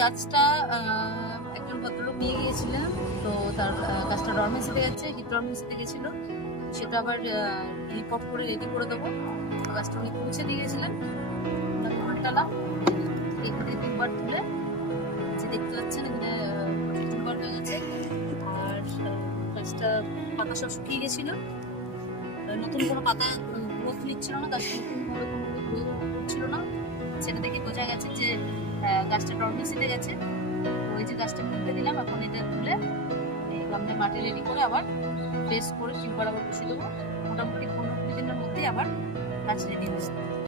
গাছটা একজন ভদ্রলোক নিয়ে গিয়েছিলেন। তো তার গাছটা ডরমেন্সিতে গেছে, হিট ডরমেন্সিতে গেছিল, সেটা আবার রিপোর্ট করে রেডি করে দেবো। তো গাছটা উনি পৌঁছে দিয়ে গেছিলেন। আমি ঘন্টালাম এখানে 3বার তুলে যে দেখতে পাচ্ছেন এখানে 3বার হয়ে গেছে। আর গাছটা পাতা সব শুকিয়ে গেছিল, নতুন কোনো পাতা গ্রোথ নিচ্ছিল না, গাছটা নতুনভাবে কোনো গ্রোথ করছিল না। সেটা দেখে বোঝা গেছে যে গাছটা ডরমেন্সিতে গেছে। তো ওই যে গাছটা তুলতে দিলাম, এখন এটা তুলে এই গামলায় মাটি রেডি করে আবার প্রেস করে 3বার আবার বসিয়ে দেবো। মোটামুটি 15-20 দিনের মধ্যেই আবার গাছ রেডি হয়ে যাবে।